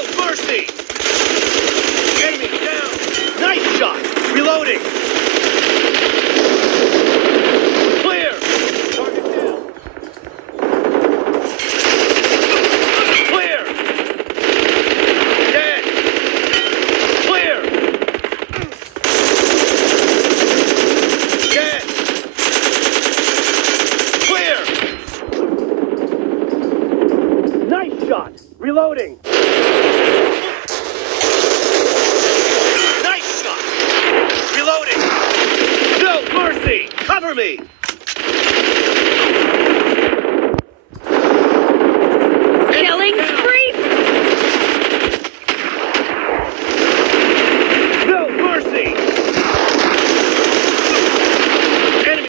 No mercy! Enemy down! Nice shot! Reloading! Clear! Target down! Clear! Dead! Clear! Dead! Clear! Nice shot! Reloading! Nice shot! Reloading! No mercy! Cover me!